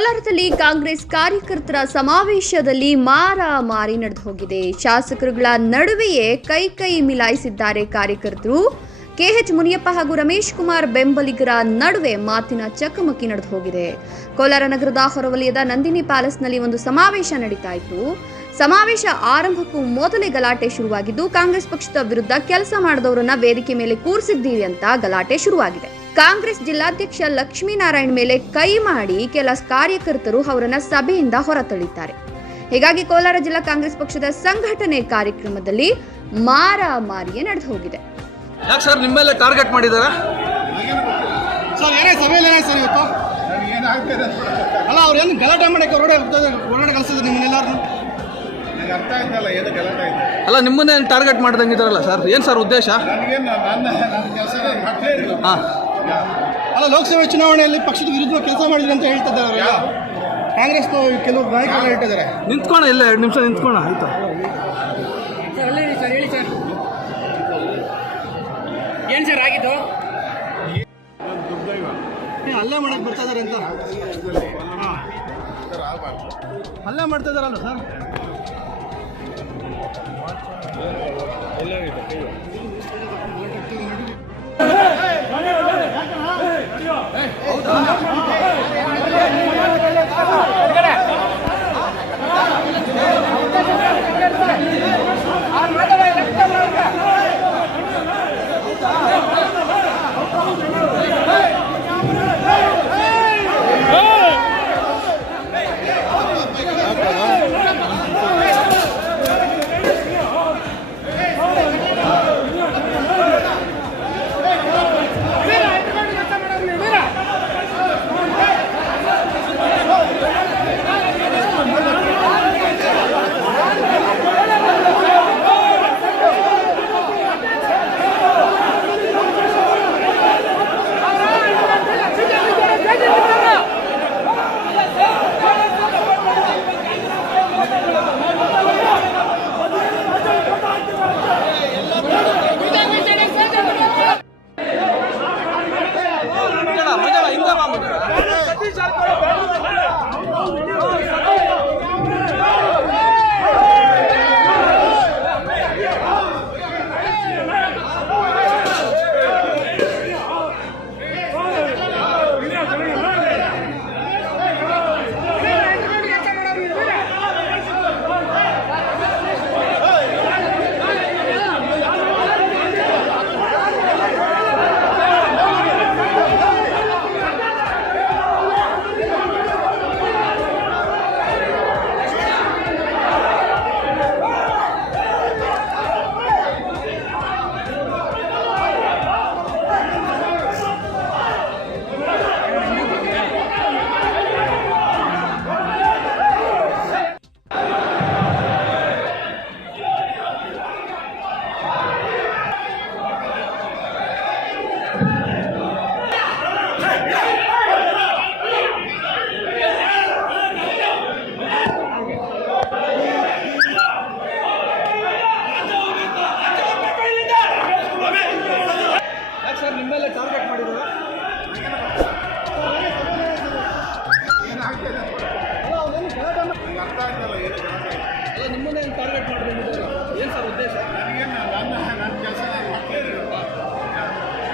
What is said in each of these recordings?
ಕೋಲಾರದಲ್ಲಿ ಕಾಂಗ್ರೆಸ್ ಕಾರ್ಯಕರ್ತರ ಸಮಾವೇಶದಲ್ಲಿ ಮಾರಾಮಾರಿ ನಡೆದು ಹೋಗಿದೆ ಶಾಸಕರುಗಳ ನಡುವೆಯೇ ಕೈ ಕೈ ಮಿಲಾಯಿಸಿದ್ದಾರೆ ಕಾರ್ಯಕರ್ತರು. ಕೆಎಚ್ ಮುನಿಯಪ್ಪ ಹಾಗೂ ರಮೇಶ್ ಕುಮಾರ್ ಬೆಂಬಲಿಗರ ನಡುವೆ ಮಾತಿನ ಚಕಮಕಿ ನಡೆದು ಹೋಗಿದೆ ಕೋಲಾರ ನಗರದ ಹೊರವಲಯದ ನಂದಿನಿ ಪ್ಯಾಲೇಸ್ನಲ್ಲಿ ಒಂದು ಸಮಾವೇಶ ನಡೀತಾ ಇತ್ತು ಸಮಾವೇಶ ಆರಂಭಕ್ಕೂ ಮೊದಲೇ ಗಲಾಟೆ ಶುರುವಾಗಿದ್ದು, ಕಾಂಗ್ರೆಸ್ ಪಕ್ಷದ ವಿರುದ್ಧ ಕೆಲಸ ಮಾಡಿದವರನ್ನ ವೇದಿಕೆ ಮೇಲೆ ಕೂರಿಸಿದ್ದೀವಿ ಅಂತ ಗಲಾಟೆ ಶುರುವಾಗಿದೆ. ಕಾಂಗ್ರೆಸ್ ಜಿಲ್ಲಾಧ್ಯಕ್ಷ ಲಕ್ಷ್ಮೀನಾರಾಯಣ್ ಮೇಲೆ ಕೈ ಮಾಡಿ ಕೆಲ ಕಾರ್ಯಕರ್ತರು ಅವರನ್ನ ಸಭೆಯಿಂದ ಹೊರತಳ್ಳಿದ್ದಾರೆ. ಹೀಗಾಗಿ ಕೋಲಾರ ಜಿಲ್ಲಾ ಕಾಂಗ್ರೆಸ್ ಪಕ್ಷದ ಸಂಘಟನೆ ಕಾರ್ಯಕ್ರಮದಲ್ಲಿ ಮಾರಾಮಾರಿಯೇ ನಡೆದು ಹೋಗಿದೆ. ಯಾಕೆ ಸರ್ ನಿಮ್ಮ ಮೇಲೆ ಟಾರ್ಗೆಟ್ ಮಾಡಿದ್ದಾರೆ ಸರ್ ಏನೇ ಸಭೆಯಲ್ಲಿ ಏನೇ ಸರ್ ಇವತ್ತು ಏನಾಗ್ತಿದೆ ಅಲ್ಲ ಅವ್ರು ಏನು ಗಲಾಟೆ ಮಾಡಕ್ಕೆ ಹೊರಡೆ ಹೊರಗಡೆ ಕಳಿಸಿದ್ರು ನಿಮ್ಮನ್ನೆಲ್ಲರೂ ನನಗೆ ಅರ್ಥ ಆಯ್ತಲ್ಲ ಏನು ಗಲಾಟೆ ಇದೆ ಅಲ್ಲ ನಿಮ್ಮನ್ನೇ ಟಾರ್ಗೆಟ್ ಮಾಡ್ದಂಗಿದಾರಲ್ಲ ಸರ್? ಏನು ಸರ್ ಉದ್ದೇಶ? ನನಗೇನು ನನ್ನ ನನ್ನ ಕೆಲಸ ಮಾಡ್ತಾ ಇದ್ರು ಹಾಂ. ಅಲ್ಲ ಲೋಕಸಭೆ ಚುನಾವಣೆಯಲ್ಲಿ ಪಕ್ಷದ ವಿರುದ್ಧ ಕೆಲಸ ಮಾಡಿದ್ರು ಅಂತ ಹೇಳ್ತಾ ಇದ್ದಾರೆ ಕಾಂಗ್ರೆಸ್ ಕೆಲವು ನಾಯಕರು ಹೇಳ್ತಿದ್ದಾರೆ. ನಿಂತ್ಕೋಣ ಇಲ್ಲ ಎರಡು ನಿಮಿಷ ನಿಂತ್ಕೋಣ ಆಯ್ತು? ಸರ್ ಅಲ್ಲೇ ಇರಿ ಸರ್ ಹೇಳಿ ಸರ್. ಏನು ಸರ್ ಆಗಿದ್ದು? ಅಲ್ಲೇ ಮಾಡಕ್ ಮಾಡಕ್ಕೆ ಬರ್ತಾ ಇದ್ದಾರೆ ಅಂತ. ಅಲ್ಲೇ ಹಲ್ಲೆ ಮಾಡ್ತಾ ಇದಾರಲ್ಲ ಸರ್?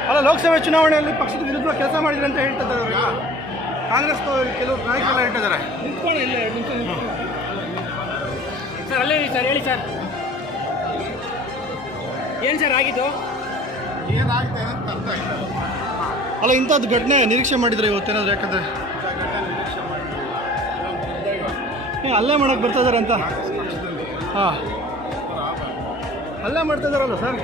ಅಲ್ಲ ಲೋಕಸಭೆ ಚುನಾವಣೆಯಲ್ಲಿ ಪಕ್ಷದ ವಿರುದ್ಧ ಕೆಲಸ ಮಾಡಿದ್ರು ಅಂತ ಹೇಳ್ತಾ ಇದ್ದಾರೆ ಕಾಂಗ್ರೆಸ್ ಕೆಲವು ನಾಯಕರೆಲ್ಲ ಹೇಳ್ತಿದ್ದಾರೆ. ಸರ್ ಅಲ್ಲೇ ಸರ್ ಹೇಳಿ ಸರ್. ಏನು ಸರ್ ಆಗಿದ್ದು? ಏನಾಗಿದೆ ಅಂತ ಅರ್ಥ ಆಯ್ತು ಅಲ್ಲ ಇಂಥದ್ದು ಘಟನೆ ನಿರೀಕ್ಷೆ ಮಾಡಿದ್ರೆ ಇವತ್ತೇನಾದ್ರು ಯಾಕಂದ್ರೆ ಅಲ್ಲೇ ಮಾಡಕ್ಕೆ ಬರ್ತಾ ಇದಾರೆ ಅಂತ. ಹಾಂ. ಅಲ್ಲೇ ಮಾಡ್ತಾ ಇದಾರಲ್ಲ ಸರ್.